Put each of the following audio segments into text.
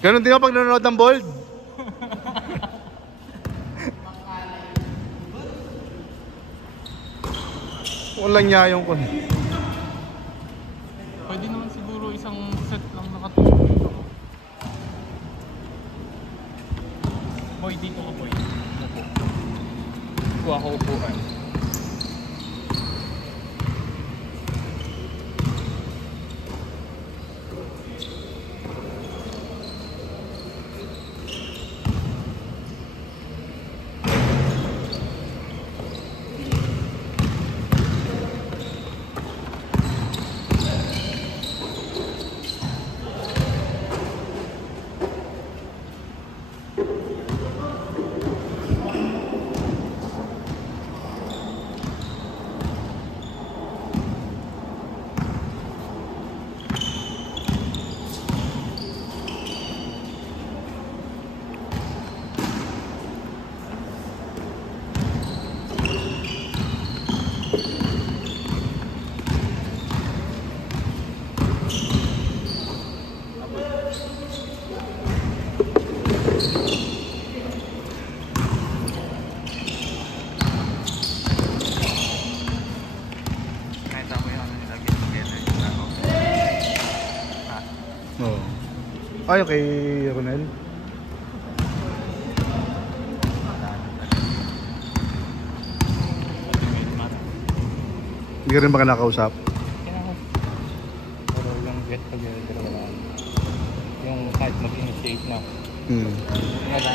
Ganun din ako pag nanonood ng Bold. Walang nyayong ko. Pwede naman siguro isang set lang nakatulog dito. Boy, dito ka boy. Kuha ko upuan. Ay, kay Ronel. Hindi ka rin ba nakausap? Pero yung get together wala. Yung kahit mag-initiate na. Wala.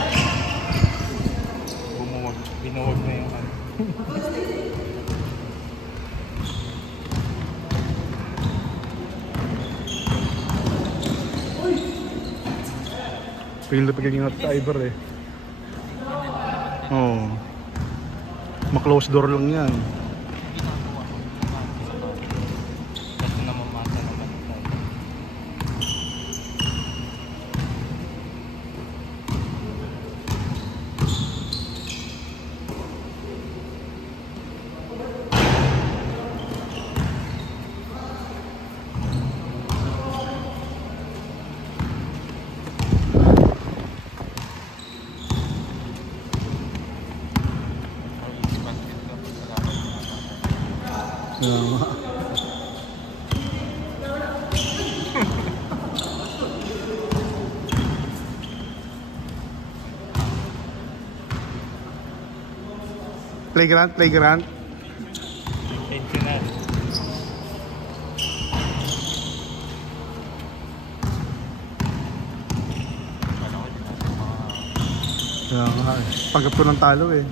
Binuwag na yung ano. Pagil na pagiging driver eh. Oo. Ma-close door lang yan. Kasi namamasa naman tayo. Playground. Intentional. Kaya nga, tanggap ko ng talo eh.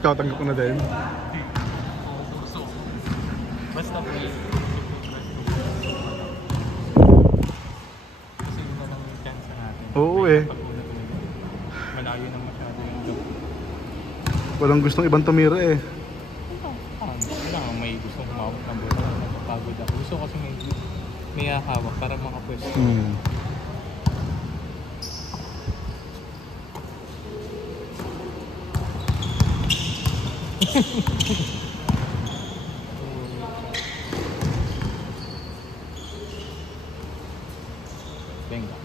Ikaw tanggap ko na din. Basta may kasi yun na lang yung chance natin. Oo eh. Malayo na masyado yung job. Walang gustong ibang tumira eh. Kailangan may gustong kumawag ng bola. Napapagod ako. Gusto kasi may hawak para makapwesto. Venga.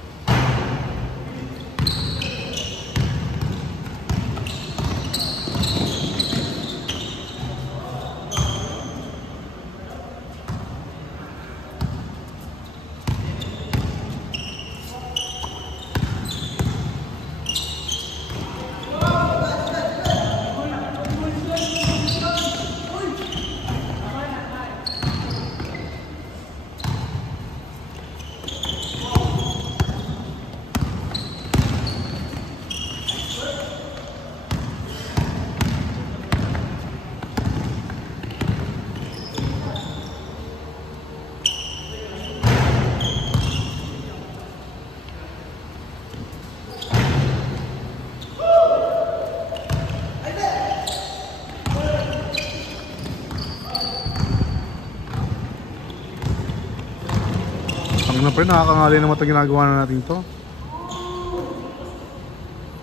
Ang na nakakangali naman ito ginagawa na natin to.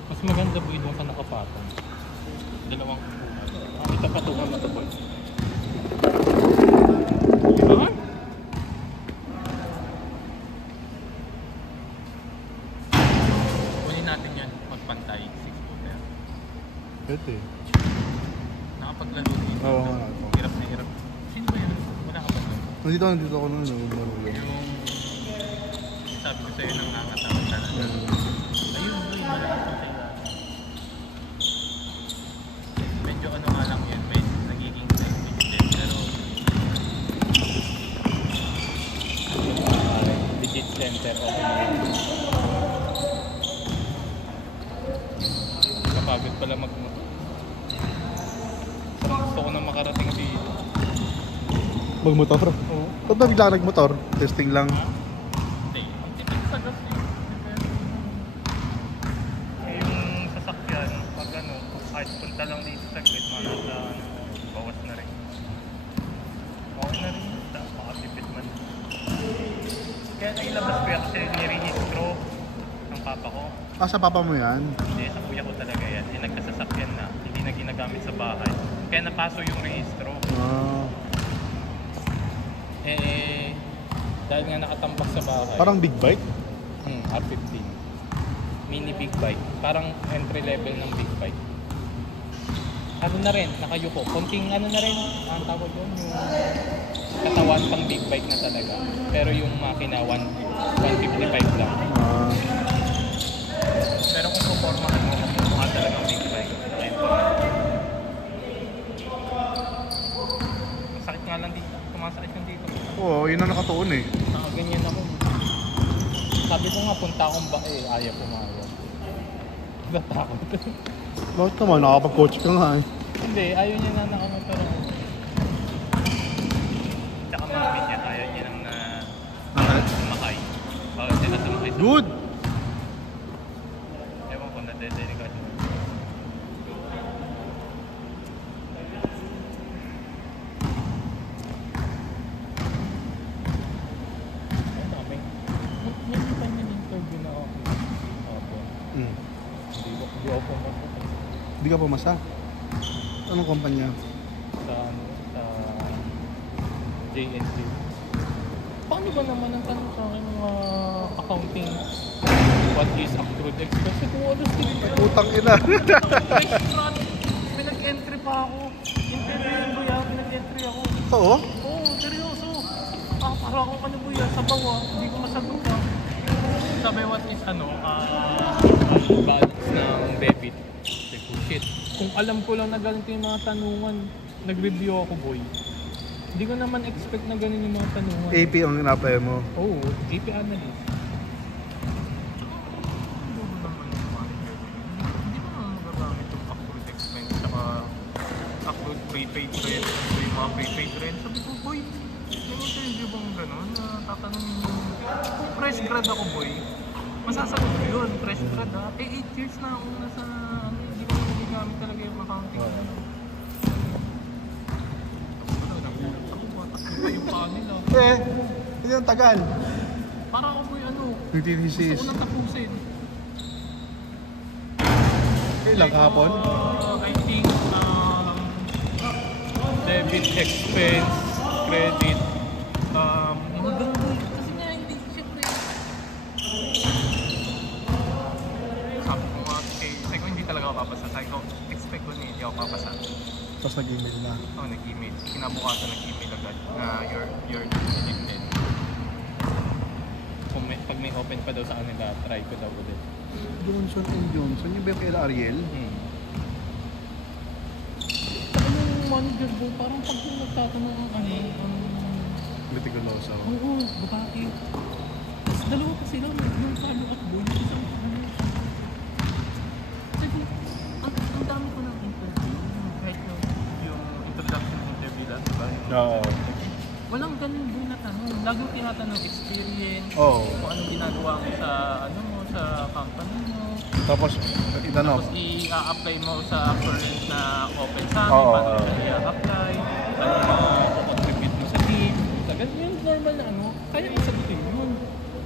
Mas maganda po yung sa nakapatong. Dalawang kukuha. Ito patungan na ito po. Diba? Pwede. Nakapaglaro rin. Oo nga. Hirap na hirap. Sino ba yun? Wala ka ba doon? Nandito ako nun. Laro yun. Yung sabi ko sa'yo nang nakatawa talaga. Ayun, boy, malakas ang sa'yo. Medyo ano nga lang yun, may nagiging sandwich din. Pero legit center, okay na yun. Kapagod pala gusto ko na makarating dito. Magmotor? Oo. Ba't ba bigla ka nagmotor? Testing lang. Hindi, ang tipid sa gas eh. Eh, yung sasakyan, pag ano, kahit punta lang dito sa grid, manasa, bawas na rin. Okay na rin, makatipid man. Kaya nailabas ko yan kasi nire-registro ng papa ko. Ah, sa papa mo yan? Hindi, sa kuya ko talaga yan. Eh, nagkasasakyan na, hindi na ginagamit sa bahay. Kaya napaso yung registro. Ah. Eh, dahil nga nakatambak sa bahay. Parang big bike? R15. Mini big bike. Parang entry level ng big bike. Ano na rin, nakayuko. Konting ano na rin, ang tawag yun, yung katawan pang big bike na talaga. Pero yung makina, 155 lang. Ah. Pero kung performa mo, mukha talagang big bike. Masakit nga lang dito. Sumasakit yung dito. Oo, yun ang nakatuon eh. Nakaganyan ako. Sabi ko nga, punta akong ayaw pumayag. Natakot. Bakit naman? Nakapag-coach ka nga eh. Hindi, ayaw niya na nakamotor ako. Tsaka mami niya, ayaw niya nang sumakay. Bawal sila sumakay sa... Good! Ewan ko, nadedelikat. Ang dami. Hindi pa niya interview na ako. Opo. Hindi ako pumasok. Hindi ka pumasa? Anong kumpanya? Sa ano, sa JNT. Paano ba naman ang tanong sa akin mga accounting? What is accrued expense? Ito ano sila? Putang ina! Restaurant! Pinag-entry pa ako. Interview ko yan, pinag-entry ako. Oo? Oo, seryoso. Para akong ano ba yan, sabaw hindi ko masagot Sabi what is ano, balance ng debit. Sabi ko, shit. Kung alam ko lang na ganito yung mga tanungan, nag-review ako, boy. Hindi ko naman expect na ganun yung mga tanungan. AP ang in-apply mo. Oo, AP analyst. Hindi mo naman magagamit yung accrued expense saka accrued prepaid rent. Yung mga prepaid rent. Sabi ko, boy, may interview bang ganun na tatanungin yung... Kung fresh grad ako, boy, masasagot ko yun, fresh grad ha. Eh, 8 years na ako nasa... Ano, hindi ko naman gamit talaga yung accounting. Yung kanila. Hindi ang tagal. Para ako po yung ano, Nagtitisis. gusto ko nang tapusin. Kailan kahapon? I think, debit, expense, credit, hanggang doon. Kasi nga, hindi, siyempre. Sabi ko nga, sabi ko hindi talaga ako papasa. Sabi ko, expect ko na hindi ako papasa. Tapos nag-email na. Oo, nag-email. Kinabukasan nag-email agad na you're rejected. Kung pag may open pa daw sa kanila, try ko daw ulit. Johnson & Johnson, yung ba yung kay Ariel? Saka yung manager ko, parang pag yung nagtatanong ang ano, Litigolosa. oo, babae. Tapos dalawa pa sila, yung follow up doon, yung isang ano. Sabi ko, ang dami ko ng interview, kahit yung introduction interview lang, diba? Oo. Walang ganun doon na tanong. Laging tinatanong experience, Oo. kung anong ginagawa mo sa ano mo, sa company mo. Tapos, itanong. Tapos i-apply mo sa current na open sa amin, Oo, paano oo. siya i-apply, paano mo contribute mo sa team. Sa ganun yung normal na ano, kaya mo sagutin yun.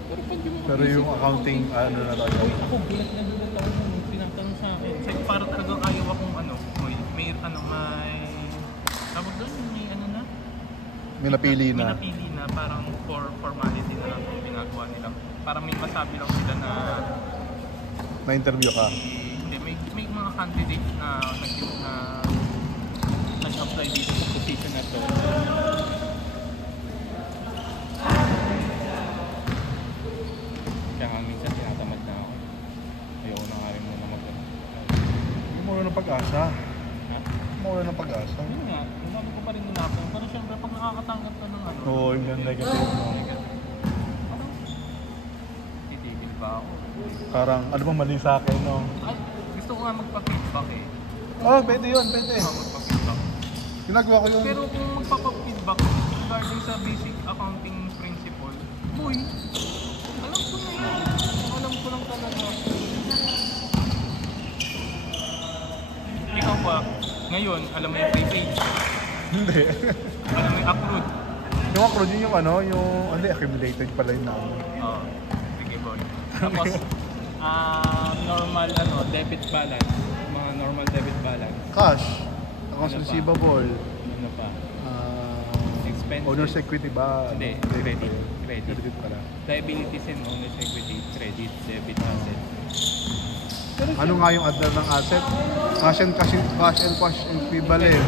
Pero pag yung mga Pero yung accounting, ano na talaga. uy, ako gulat na gulat ako nung tinatanong sa akin. Kasi parang talagang ayaw akong ano, uy, may ano, may tawag doon, may ano na, May napili may na. napili na parang for formality na lang yung ginagawa nila. Parang may masabi lang sila na Na-interview ka. hindi, may mga candidate na nag-apply dito sa position na to. Kaya nga minsan tinatamad na ako. Ayoko na nga rin muna Hindi mo wala ng pag-asa. Ha? Hindi mo wala ng pag-asa. Yun nga, ang dami ko pa rin nilapin. Pero syempre pag nakakatanggap ka ng ano. Oo, yung negative mo. Titigil ba ako? Parang, ano bang mali sa akin, no? Ay, gusto ko nga magpa-feedback eh. Oh, pwede yun, pwede. Magpa-feedback. Ginagawa ko yun. Pero kung magpapa-feedback regarding sa basic accounting principle, boy, alam ko na yan. Alam ko lang talaga. Ikaw ba, ngayon, alam mo yung prepaid? Hindi. Alam mo yung accrued? Yung accrued yun yung ano, yung, hindi, accumulated pala yun namin. Oo. Sige boy. Tapos, normal debit balance. Mga normal debit balance. Cash. Accounts Ano pa? receivable. Ano pa? Expenses. Owner's equity ba? Hindi, Ano? credit. Credit pala. Liabilities and owner's equity, credit, debit, asset. Pero Ano nga yung other ng asset? Cash and cash equivalent.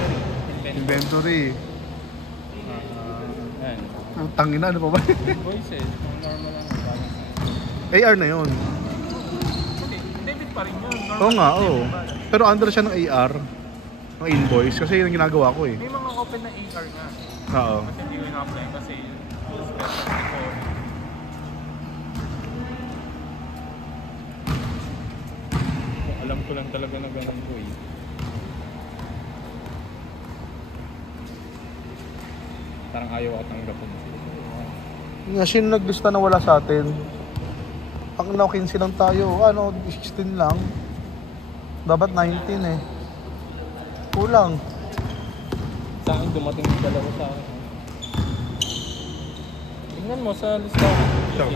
Inventory. Yan. Ang tangina, ano pa ba? Invoices, mga normal lang balance. AR na yun. Hindi, debit pa rin yun. Normal Oo nga, debit oo. balance. Pero under siya ng AR. Ng invoice. Kasi yun ang ginagawa ko eh. May mga open na AR nga. Oo. Kasi hindi ko na-apply kasi special before. Alam ko lang talaga na ganun ko eh. Parang ayaw ako tanggapin. Nga, sino naglista na wala sa atin? Ang now 15 lang tayo. Ano, 16 lang. Dapat 19 eh. Kulang. Sa akin dumating yung dalawa sa akin. Tingnan mo sa listahan. Sure.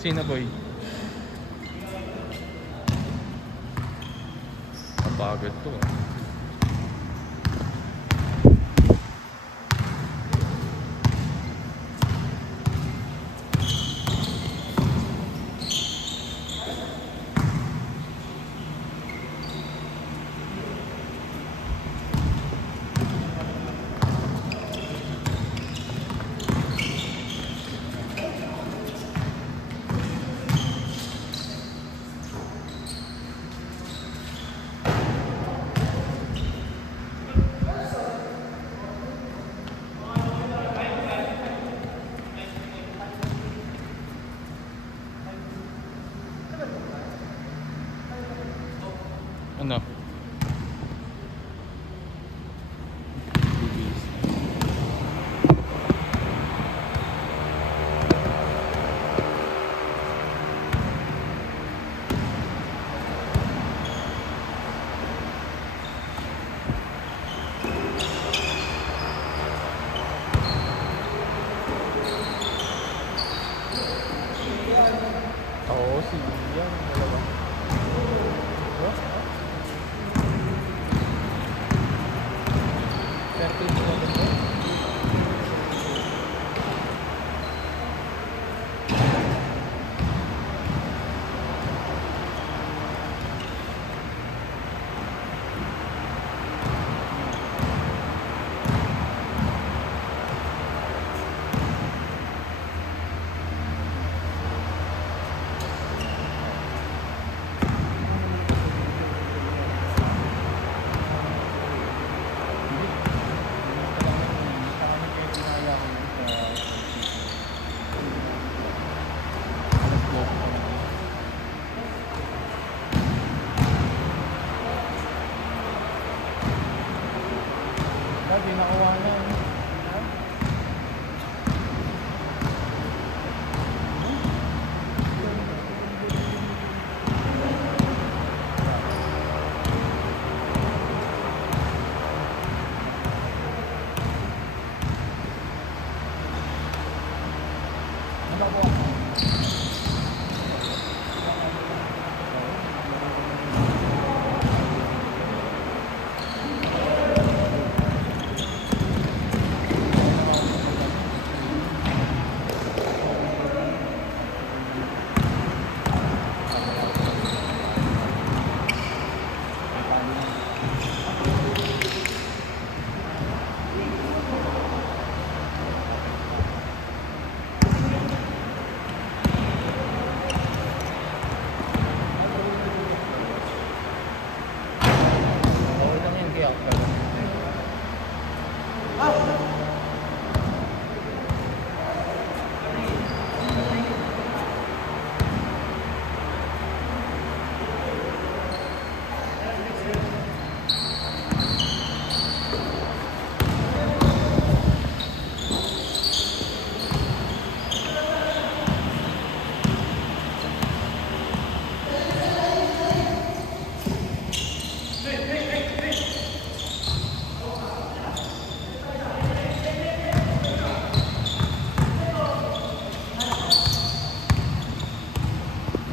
Sino boy? Kapagod to. Ano? Oo, sige yan. Dalawa. Sabi, nakuha na.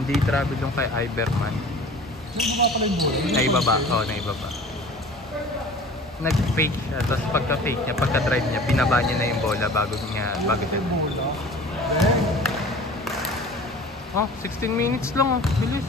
Hindi travel yung kay Iberman. Naibaba pala yung bola. Naibaba, oo, naibaba. Nag-fake siya, tapos pagka-fake niya, pagka-drive niya, binaba niya na yung bola bago siya. Bola. Oh, 16 minutes lang oh, bilis.